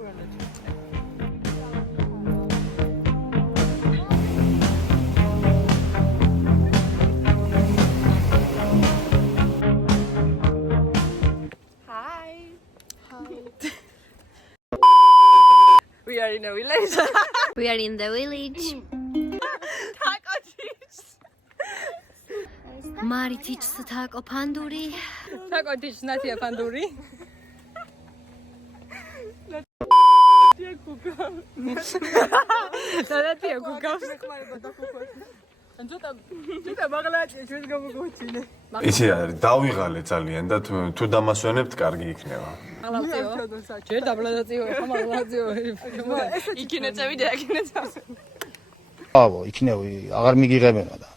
We are in a village. We are in the village. Maritić tako panduri. Takotich Natia Panduri. Natia Kuka. იცი არის დავიღალე ძალიან და თუ დამასვენებთ კარგი იქნება. ჯერ დაბლადაციო, ხამალაციო. იქინე წევიდე, იქინე წავ. ავო, იქნევი, აღარ მიგიღებენა და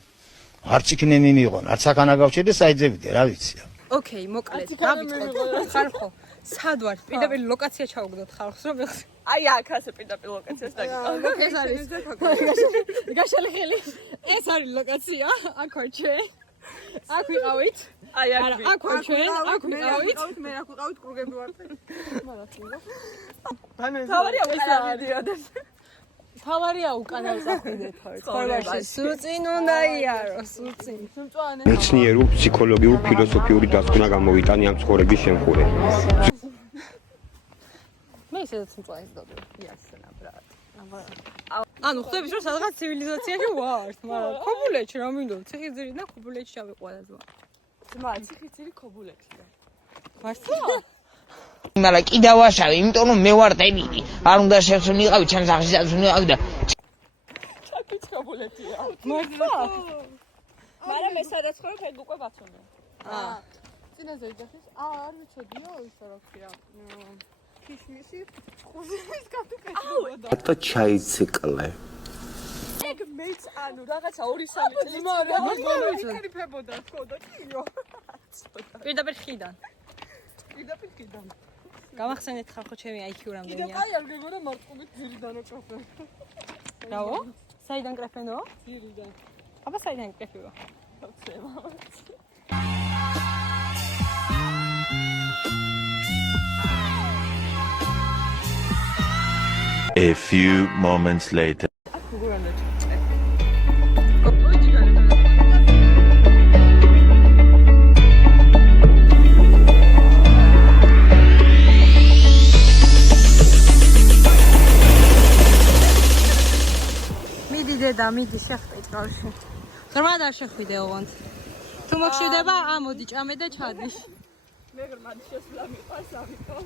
არც იქნენი მიიღონ, არც აქანა გავჩერდე საიძებიდე, რა ვიცი. ოკეი, მოკლედ, დავიწყოთ. ხარხო, სად ვარ? პირდაპირ ლოკაცია ჩავაგდოთ ხალხს, რომ ეხს. აი აქ ასე პირდაპირ ლოკაციას დაგიწყო. ეს არის. გაშალი ხელი. ეს არის ლოკაცია, აქ ვარ ჩე. აქ ვიყავით. აი აქ ვარ ჩვენ, აქ ვიყავით. მე აქ ვიყავით კრუგები ვარ. თავარია უკანა მიდიოდეს. თავარია უკანა წახვიდეთ ხოლმე. სუწინ უნდა იაროს, სუწინ. მეცნიერულ, ფსიქოლოგიურ, ფილოსოფიური დასკვნა გამოვიტანი ამ ცხოვრების შემხურე. მე ისედაც მწვანეს დადო. იასნა ბრატ. ანუ ხვდებით რომ სადღაც ცივილიზაციაში ვართ, მაგრამ ქობულეთში რა მინდო? ციხისძირი და ქობულეთში ჩავიყვანა ძმა. ძმა, ციხისძირი ქობულეთში. მართლა? მაგრამ კიდევ ვაშავი, იმიტომ რომ მე ვარ დებილი. არ უნდა შევსუნიყავი ჩემს სახში დავსუნიყავი და ჩაკიც ქობულეთია. მართლა? მაგრამ მე სადაც ხარ ეგ უკვე ბაცონია. წინაზე იძახის? არ ვიცოდიო ისე რა ქვია. ქიშმიში, ხუზის კატუკეთი. და ჩაიციკლე. ეგ მეც ანუ რაღაცა 2-3 წელი მოგონიცებოდა ხო და კიო. პირდაპირ ხიდან. პირდაპირ ხიდან. გამახსენეთ ხალხო ჩემი IQ რამდენია. კიდე კაი არ გეგონა მარტყობით ძირიდან აკრაფე. რავო? საიდან კრაფენო? ძირიდან. აბა საიდან კრაფეო? A few moments later. მიდი დედა, მიდი შეხვდე წყალში. ღრმად არ შეხვიდე ოღონდ. თუ მოგშვიდება, ამოდი ჭამე და ჩადი. მე ღრმად შესვლა მიყვარს ამიტომ.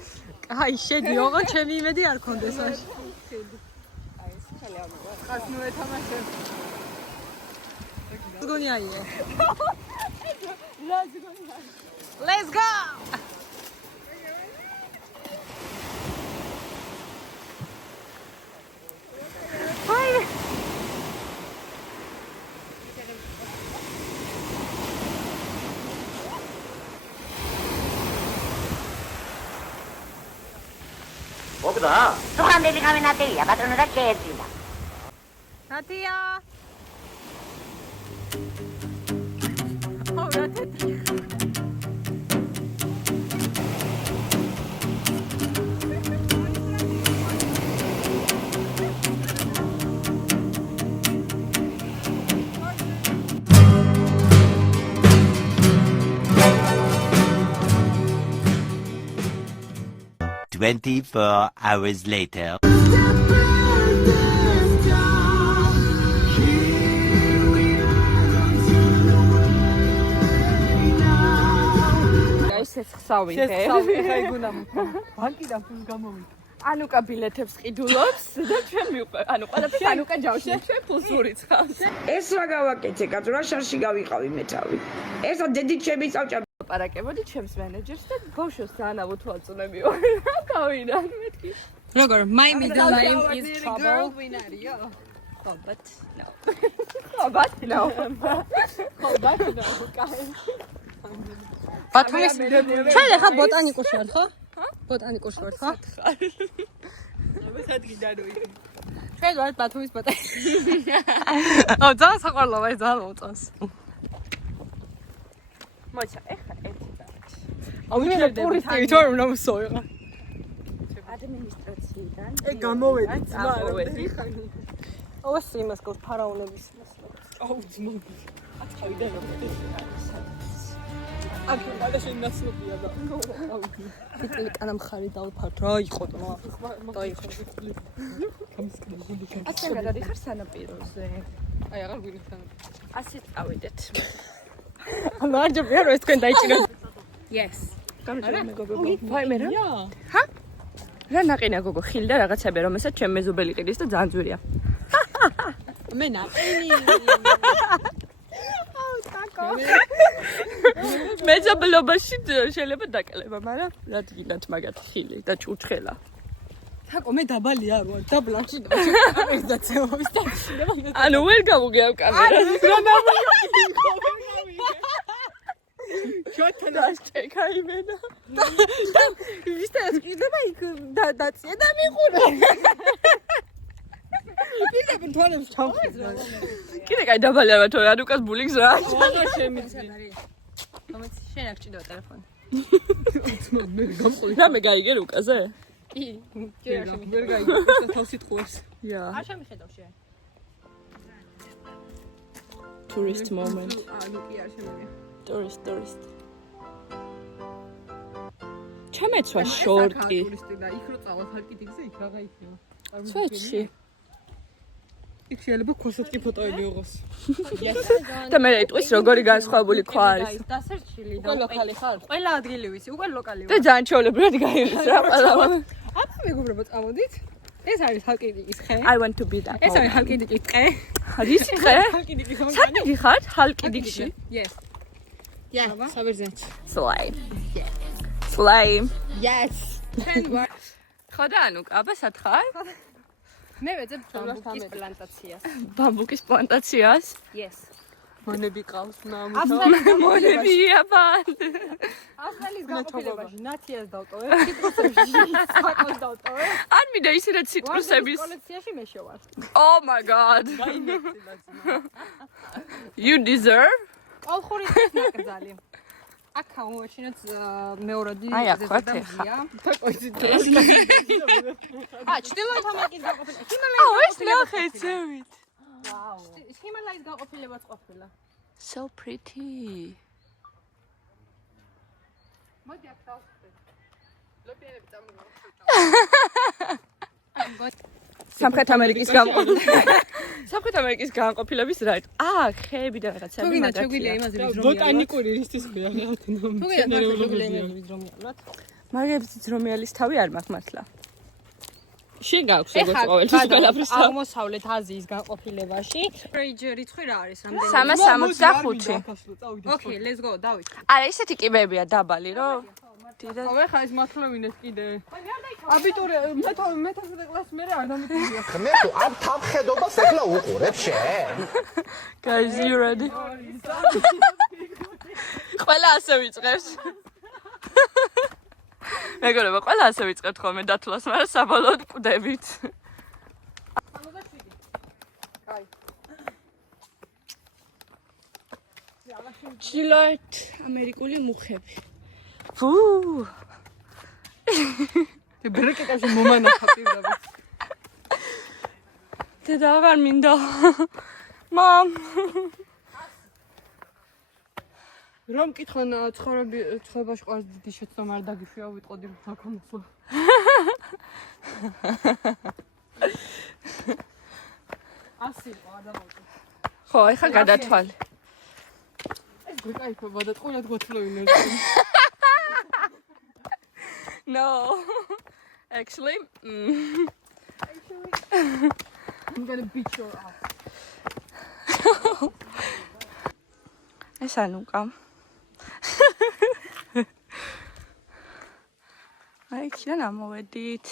აი, შედი, ოღონდ ჩემი იმედი არ კონდეს არ. აი, ეს ხელი ამოვა. ხას ნუ ეთამაშე. ზგონიაიე. რა ზგონია? Let's go! Hi. მოგდა? სუხანდელი გამი ნატია, პატრონო და შეეძინა. ნატია. ო, რა თეთრი. "24 hours later." სეცხსავი ხე. ხე გუნა ბანკიდან ფულს გამოვიდა. ანუკა ბილეთებს ყიდულობს და ჩვენ მივყვე. ანუ ყველაფერს ანუკა ჯავში. ჩვენ ფულს ურიცხავს. ეს რა გავაკეთე, კაცო, რა შარში გავიყავი მე თავი. ესა დედით ჩემი წავჭა. პარაკებოდი ჩემს მენეჯერს და ბავშვს დაანავო თუ აწუნებიო. რა გავიდა მეთქი. როგორ? My middle name is Trouble. ვინარიო? Oh, but no. ხობათ ნო. ხობათ ნო. კაი. ბათუმის ჩვენ ახლა ბოტანიკურში ვართ, ხო? ბოტანიკურში ვართ, ხო? მესადგიდან ვიდი. ჩვენ ვართ ბათუმის ბოტანიკურში. აუ, ძალიან საყვარლობა ეს ძალიან მოწონს. მოიცა, ეხლა ერთი და. აუ, მე პურისტი თორემ რომ სოიღა. ადმინისტრაცია ემოციდან. გამოვედი ძმა. გამოვედი. ოს იმას გქონს ფარაონების მასლა. აუ ძმა. აცხავიდან გამოვედი. აქ გადაშენ ნაცნობია და ტანა მხარი დავფართ რა იყო და დაიხო ასე გადადიხარ სანაპიროზე. აი აღარ გვინახთან ასე წავიდეთ. ანუ არ ჯობია რომ ეს თქვენ დაიჭიროთ Yes. გამიჯერა მეგობრებო. ვაი მე რა? რა ნაყინა გოგო ხილდა რაღაცები რომელსაც ჩემ მეზობელი ყიდის და ძალიან ძვირია. მე ნაყინი მეზობლობაში შეიძლება დაკელება, მაგრამ რა დგინათ მაგათ ხილი და ჭუჭხელა. თაკო მე დაბალი არ ვარ დაბლანში და კამერიზაციის და ანუ ვერ გამოგეავ კამერას. რა ნამიგები ჩეკა იმენა. ვისთან ყიდება იქ დაწია და მიყურე. პირდაპირ თვალებს ჩავხიზა. კიდე კაი დაბალი არ ვარ თორე ანუკას ბულინგს რა. აღარ შემიძლია. მომეც შენ არ ჭიდო ტელეფონი. მე გამყოლი. რა მე გაიგე რუკაზე? კი, ვერ გაიგე თავს იტყუებს. Ja. არ შემიხედავ შენ. Tourist moment. ანუ კი არ შემიძლია. Tourist. ჩამეცვა შორტი. ტურისტი და იქ რო წავალ ხალკიდიგზე იქ რაღა იქნება. სვეჩი. იქ შეიძლება ქოსოტკი ფოტოები ოღოს. და მე იტყვის როგორი განსხვავებული ქვა არის. დასერჩილი და ლოკალი ხარ? ყველა ადგილი ვიცი, უკვე ლოკალი და ძალიან ჩაოლებრივად გაიგეს რა ყველა. აბა მეგობრებო წავოდით. ეს არის ხალკიდიკის ხე. I want to be that. ეს არის ხალკიდიკის ტყე. რისი ხე? ხალკიდიკის საერთოდ გიხარ ხალკიდიკში? Yes. Yeah, საბერძნეთში. Slime. Yes. შენ ვარ. ხოდა ანუკა, აბა სათხარ? მე ვეძებ ბამბუკის პლანტაციას. ბამბუკის პლანტაციას? Yes. მონები ყავს ნამუთა. ავსტრალიის მონებია ბან. ავსტრალიის გაყოფილებაში ნათიას დავტოვე, ციტრუსებში საკოს დავტოვე. არ მინდა ისე რა ციტრუსების. კოლექციაში მე შევარ. Oh my god. You deserve? ყოლხური წლის ნაკრძალი. აქ ამოვაჩინოთ მეორადი აი, აქ ვართ ზედამზია. და ყოიცი დროს. ჩtildeოეთ ამერიკის გაყოფილება. აუ, ეს ნახე ძევით. ვაუ. ჰიმალაის გაყოფილებაც ყოფილა. So pretty. მოდი აქ დავხდე. ლოპიანები წამოვა. სამხრეთ ამერიკის განყოფილების რა იყო? ხეები და რაღაცები მაგათია. თუ გინდა შეგვიძლია იმაზე ვიზრომიალოთ. ბოტანიკური რისთვის ხეა რაღაცა. თუ გინდა შეგვიძლია იმაზე ვიზრომიალოთ. მაგებიც რომიალის თავი არ მაქვს მართლა. შენ გაქვს როგორც ყოველთვის ყველაფრის თავი. აღმოსავლეთ აზიის განყოფილებაში ფრეიჯი რიცხვი რა არის რამდენი? 365. Okay, let's go. დავით. არა, ისეთი კიბეებია დაბალი, რომ ხო, ეხა ეს მათლევინეს კიდე. აბიტურიენტ მეთორმეტე კლასს მე არ დამიტოვია. ხმე თუ ამ თავხედობას ეხლა უყურებ შენ? Guys, you ready? ყველა ასე ვიწყებს. მეგობრებო, ყველა ასე ვიწყებთ ხოლმე დათვლას, მაგრამ საბოლოოდ კვდებით. ჩრდილოეთ ამერიკული მუხები. ფუ! და ბრეკეტაში მომანახა პირდაპირ. დედა აღარ მინდა. მამ. რომ მკითხან ცხოვრებაში ყავს დიდი შეცდომა არ დაგიშვია ვიტყოდი საქონლო. ასე ყო ადამიანო. ხო, ეხა გადათვალე. ეს გვიკაიფება და ტყუილად გვათვლევინე. No. Actually, I'm going to beat your ass. ეს ანუკა. აი, იქიდან ამოვედით.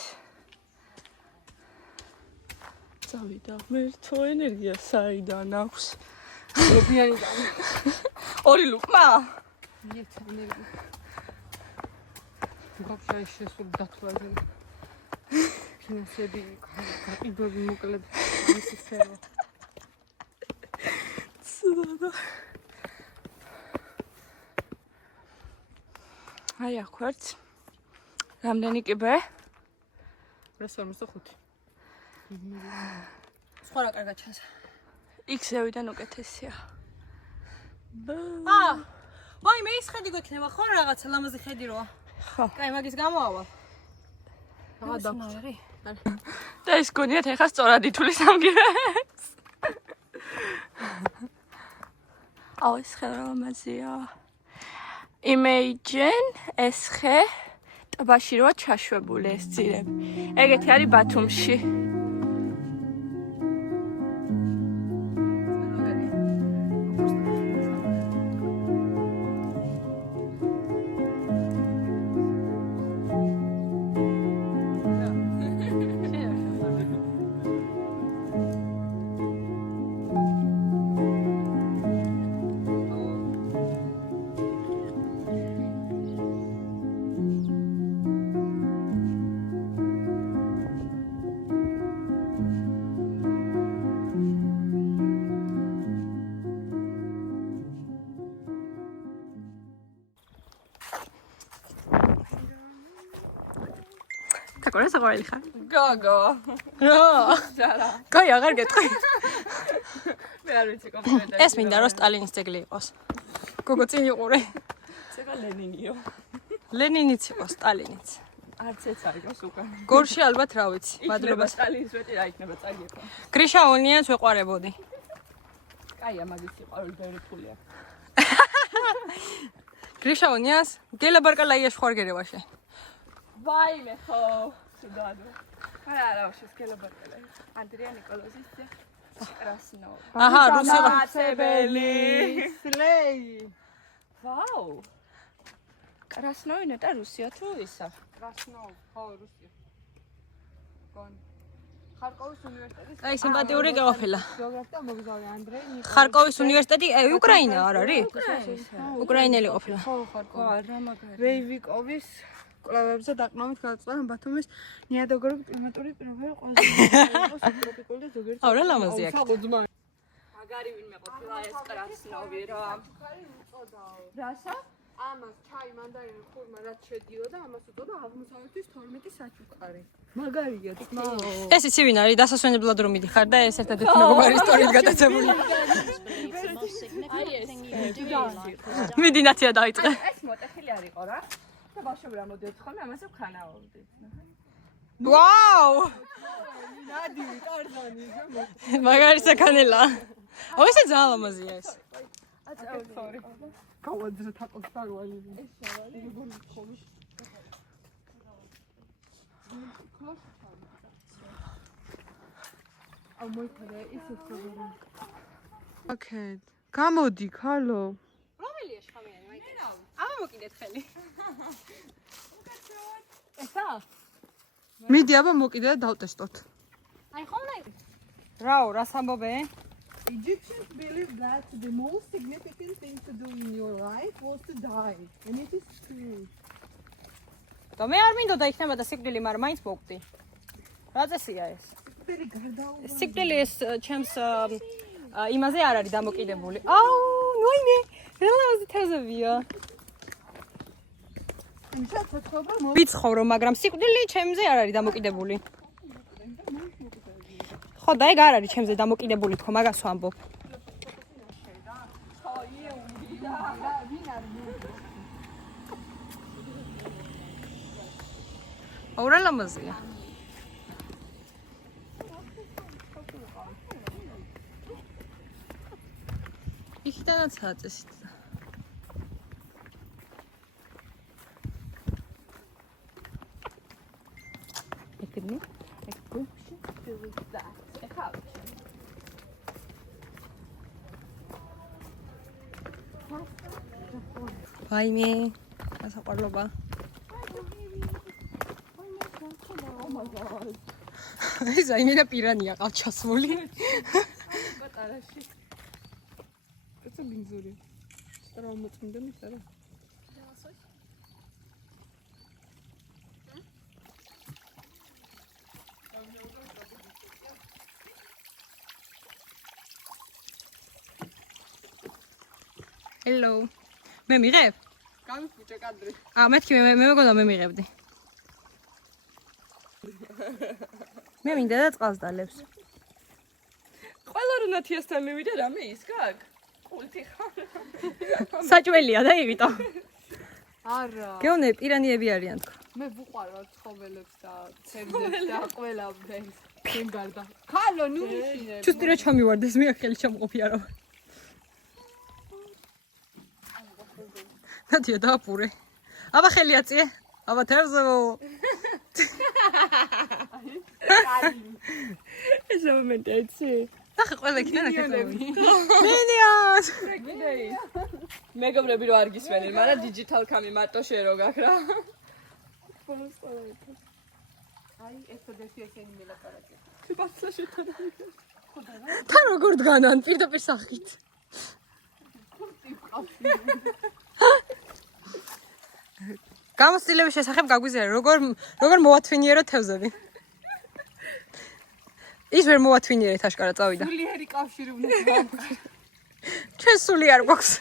წავიდა. მერთო ენერგია საიდან აქვს? ლოპიანი და ორი ლუკმა? მიეც ენერგია. გაფშა ის შესულ დათვლაზე. ფინანსები, გაყიდვები მოკლედ ისე სერვა. სულა. აი, აქ ვართ. რამდენი კიბე? 145. სხვა რა კარგად ჩანს. XL-დან უკეთესია. ვაი, მე ის ხედი გვექნება ხო რაღაცა ლამაზი ხედი როა. ხო. კაი, მაგის გამოვავალ. რა ნავარი. და ეს გონიათ ეხა სწორად ითვლის სამგირეს. აუ ეს ხე ლამაზია. Imagine ეს ხე ტბაში როა ჩაშვებული ეს ძირები. ეგეთი არის ბათუმში. გაკორა საყვარელი ხარ? გოგო. რა? ჯარა. კაი, აღარ გეტყვი. მე არ ვიცი კომპლიმენტი. ეს მინდა რომ სტალინის ძეგლი იყოს. გოგო წინ იყურე. ცება ლენინიო. ლენინიც იყო, სტალინიც. არც ეს არ იყოს უკან. გორში ალბათ რა ვიცი, მადლობა. სტალინის ვეტი რა იქნება წაგიეკო. გრიშა ონიანს ვეყარებოდი. კაი, ამაგის სიყვარული ბევრი ფული აქვს. გრიშა ონიანს გელაბარკალაიას ხوار გერევაში. ვაიმე ხო. სუდადო. არა, შეგელაბარკალაი. ანდრია ნიკოლოზის კრასნო. აჰა, რუსი მაცებელი. სლეი. ვაუ. კრასნოინეტა რუსია თუ ისა? კრასნო, ხო, რუსია. გონ. ხარკოვის უნივერსიტეტის აი, სიმპათიური გაყოფილა. გეოგრაფია მოგზაური ანდრეი ნიკოლოზის. ხარკოვის უნივერსიტეტი უკრაინა არ არის? უკრაინელი ყოფილა. ხო, რა მაგარი. რეივიკოვის კვლევებზე დაყრდნობით გადაწყვეტა ბათუმის ნიადაგური კლიმატური პირობები ყველაზე სუბტროპიკული და ზოგიერთი. აუ, რა ლამაზი აქ. მაგარი ვინმე ყოფილა ეს კრასნოვი რა. რასა? ამას ჩაი მანდარინი ხურმა რაც შედიოდა, ამას უწოდა აღმოსავლეთის 12 საჩუქარი. მაგარია თქმა. ეს იცი ვინ არის? დასასვენებლად რომ მიდიხარ და ეს ერთადერთი მეგობარი ისტორიით გადაცემული. მიდი ნაცია დაიწყე. ეს მოტეხილი არისო რა. და ბავშვები რა მოდიოთ ხოლმე, ამასე ვქანაობდით. ვაუ! ნადივი, კარზანი. მაგარი საკანელა. აუ, ესე ძალიან ლამაზია ეს. sorry. გავაძრე თაკოს თაგვალი. ეს შევალი. როგორი ხოლმე. აუ მოიქადე ისე ხდება. აკეთ. გამოდი, ხალო. რომელია შხამიანი მაიკა? ამა მოკიდეთ ხელი. ესა? მიდი აბა მოკიდე და დავტესტოთ. აი ხოლმე. რაო, რას ამბობენ? Egyptians believe that the most significant thing to do in your life was to die. And it is true. და მე არ მინდოდა იქნება და სიკვდილი, მაგრამ მაინც მოვკვდი. რა წესია ეს? სიკვდილი გარდაუვალ. სიკვდილი ეს ჩემს იმაზე არ არის დამოკიდებული. აუ, ნოიმე, რელავაზი თეზებია. ვიცხოვრო, მაგრამ სიკვდილი ჩემზე არ არის დამოკიდებული. ხო, და ეგ არ არის ჩემზე დამოკიდებული თქო, მაგას ვამბობ. აუ, რა ლამაზია. იქიდანაც აწესით. ეკნი? ეკუ? ვაიმე, გასაყვარლობა. ეს აიმენა პირანია ყავს ჩასმული. პატარაში. ეს ბინზური. რა მოწმდა მისარა? Hello. მე მიღებ? გამიფუჭე კადრი. მეთქი მე მეგონა მე მიღებდი. მე მინდა და წყალს დალევს. ყველა რო ნათიასთან მივიდა რამე ის გაკ? ყულთი ხარ. საჭველია და იმიტომ. არა. გეონე პირანიები არიან თქო. მე ვუყარავ ცხოველებს და ცერგებს და ყველაფერს. იმ გარდა. ხალო ნუ მიშინე. ჩუსტი რა ჩამივარდეს მე ახელი ჩამყოფი არა. ნათია დააპურე. აბა ხელი აწიე. აბა თერზო. ეს მომენტი იცი? ახლა ყველა იქნება ნაკეთები. მინიონს. მეგობრები რო არ გისმენენ, მაგრამ დიჯიტალ კამი მარტო შე რო გაქვს რა. აი ეს დეფი ესენი მელაპარაკე. ბაცლა შეთან. თან როგორ დგანან პირდაპირ სახით. გამოცდილების შესახებ გაგვიზიარა როგორ მოვათვინიერო თევზები. ის ვერ მოვათვინიერეთ აშკარა წავიდა. სულიერი კავშირი უნდა გაქვს. ჩვენ სული არ გვაქვს.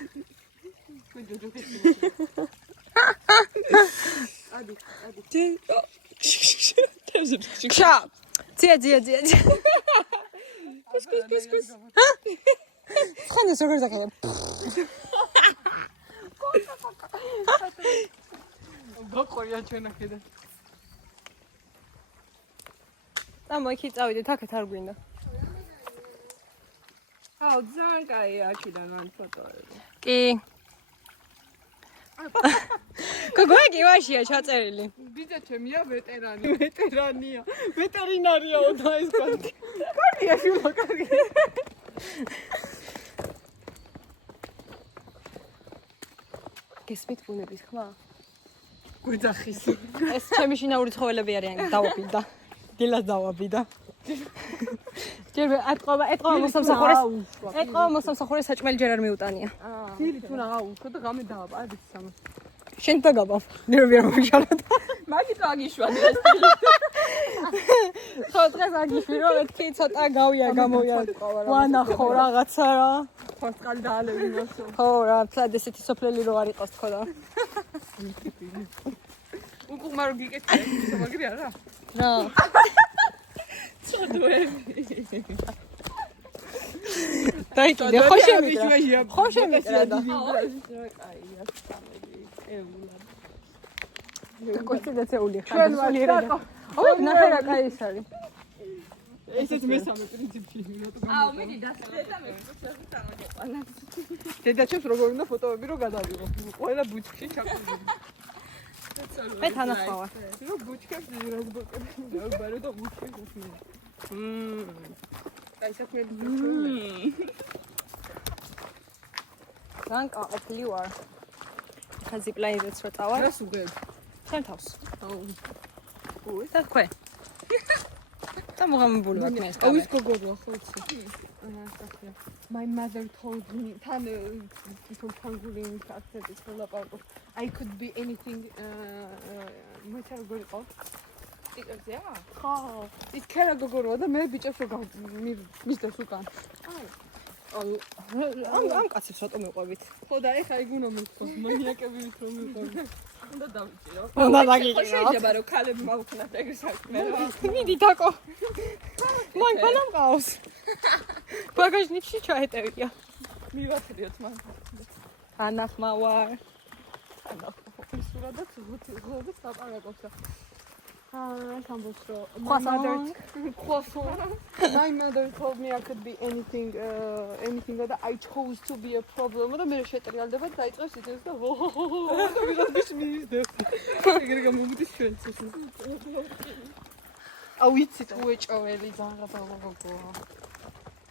ადი. თევზები. ქშა. ძია. კუს. ხანს როგორ დაგედა? გოყორია ჩვენ აქედან. და მოიქი წავიდეთ აქეთ არ გვინდა. აუ ძალიან კაი აქედან მან ფოტოები. კი. გოგოი ვაშია ჩაწერილი. ბიძა ჩემია ვეტერანია. ვეტერინარიაო და ეს კაცი. კარგია შულო კარგი. გესმით ბუნების ხმა? გვიძახის. ეს ჩემი შინაური ცხოველები არიან, დავაბიდა. დილას დავაბიდა. ჯერე ეთყობა მოსამსახურეს საჭმელი ჯერ არ მიუტანია. ძილი თუ რა უშო და გამე დააბა ადი სამას. შენ დაგაბავ. ნერვი არ მომიშალოთ. მაგით აგიშვადი ეს. ხო დღეს აგიშვირო, მეთქი ცოტა გავია გამოვია. ვანახო რაღაცა რა. ფორტყალი დაალევინოსო. ხო რა, ფლად ესეთი სოფლელი რო არ იყოს თქო და. უკუღმა რო გიკეთე, ისო მაგრი არა? რა. ცოდვები. დაიჭიდე, ხო შემიძლია. ხო შემიძლია და. კაია, სამები. ეულად. კონსიდაციული ხარ. ჩვენ ვარ და ო, ნახე რა კაი ის არის. ესეც მესამე პრინციპი. აუ, მიდი დასწრე და მე წამოიყვანა. დედაჩემს როგორ უნდა ფოტოები რო გადავიღო. ყველა ბუჩქში ჩაკვირდი. მე თანახმავარ. რო ბუჩქებს დირაზბოკები. დაუბარო და ბუჩქებს უსმენ. აი საქმეები ძალიან ყოფილი ვარ. ხა ზიპლაინზეც რო წავარ. რას უგებ? შენ თავს. აუ. და თქვენ. და მოგამებული ვარ მე ეს აუ კამერა. ის გოგოა ხო იცი? My mother told me თან თვითონ თანგული ინფარქტების ლაპარაკობს. I could be anything მე თარ როგორ იყო? ტიკებზეა? ხო. ის ქერა გოგოროა და მე ბიჭებს რო მისდევს უკან. ამ კაცებს რატომ მეყვებით? ხო და ეხა იქ უნდა მეთქო. მანიაკები რო მიყვება. უნდა დავიჭირო. უნდა დაგიჭირო. შეიძლება რომ ქალები მოვქნათ ეგ საქმე რა. მიდი თაკო. მან განამყავს. ბაგაჟნიკში ჩაეტევია. მივათრიოთ მან. ანახმავარ. სურადაც ღოდეს ლაპარაკობს. სამბოსრო. My mother told me I could be anything that I chose to be a problem. და მე შეტრიალდება და დაიწყებს ისეს და და ვიღაც მისდევს. ეგრე გამომდის ჩვენც ეს. აუ იცით უეჭოველი ზაღა გოგო.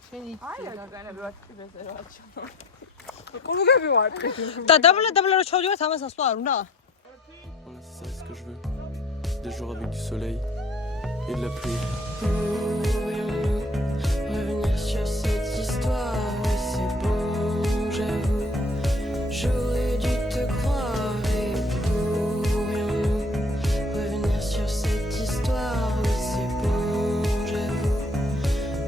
შენ იცი რა განები ვარ ტიბეზე რა ჩამო. კულუგები ვარ. და დაბლა რო ჩავდივართ ამას ასვლა არ უნდა? C'est ce que je veux. Des jours avec du soleil et de la pluie. Pourrions-nous revenir sur cette histoire? Oui, c'est bon, j'avoue. J'aurais dû te croire. Et pourrions-nous revenir sur cette histoire? Oui, c'est bon, j'avoue.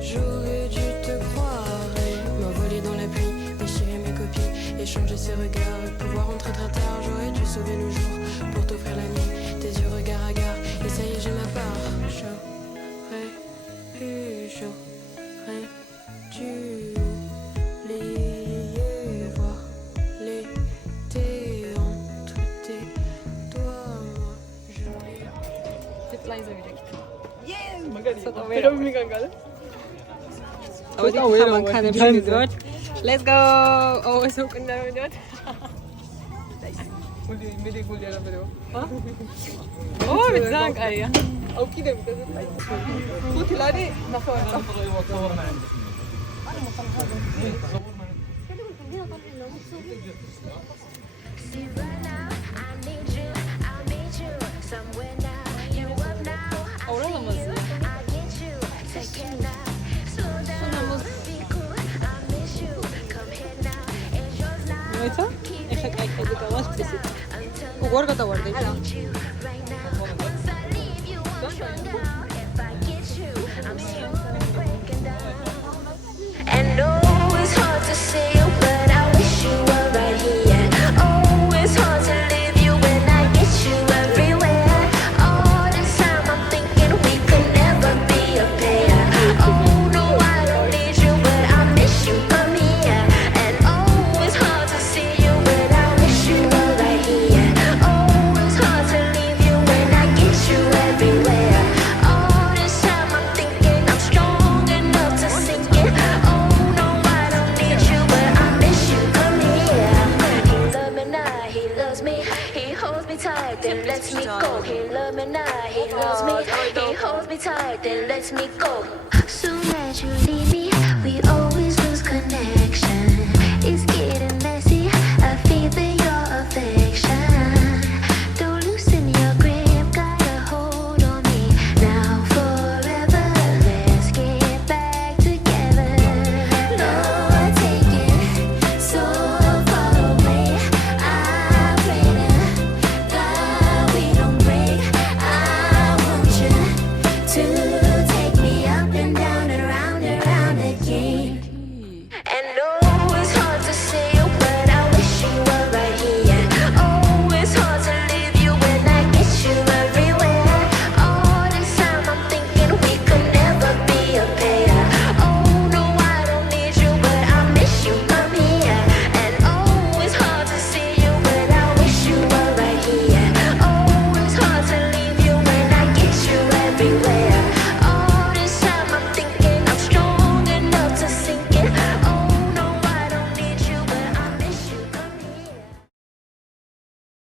J'aurais dû te croire. Et m'envoler dans la pluie, déchirer mes copies, échanger ses regards, pouvoir rentrer très tard. J'aurais dû sauver le jour pour t'offrir la nuit. Tes yeux regard à gare, et ça y est j'ai ma part. J'aurais j'aurais dû oublier, voir l'été entre tes doigts. Moi, je Let's go. Oh, es so kunna vedot. მე გული არა ბერო. ო, ძალიან კაია. აუ კიდე ვიდეო. ხუთი ლარი ნახევარი. აურა ლამაზია. Eta? Ეხა კაი გადაგავას პისი. უგორ გადავარდი. And oh, it's hard to see you, but I wish you were right here. Oh, it's hard to leave you when I get you everywhere. All the time I'm thinking we could never be a pair. Oh no, I don't need you, but I miss you. Come here. And oh, it's hard to see you, but I wish you were right here. Oh, it's hard to leave you when I get you everywhere. All this time I'm thinking I'm strong enough to sink it. Oh no, I don't need you, but I miss you. Come here. He loves me now, he loves me. He holds me tight, then lets me go. He loves me now, he loves me. He holds me tight, then lets me go. Soon as you leave me, we always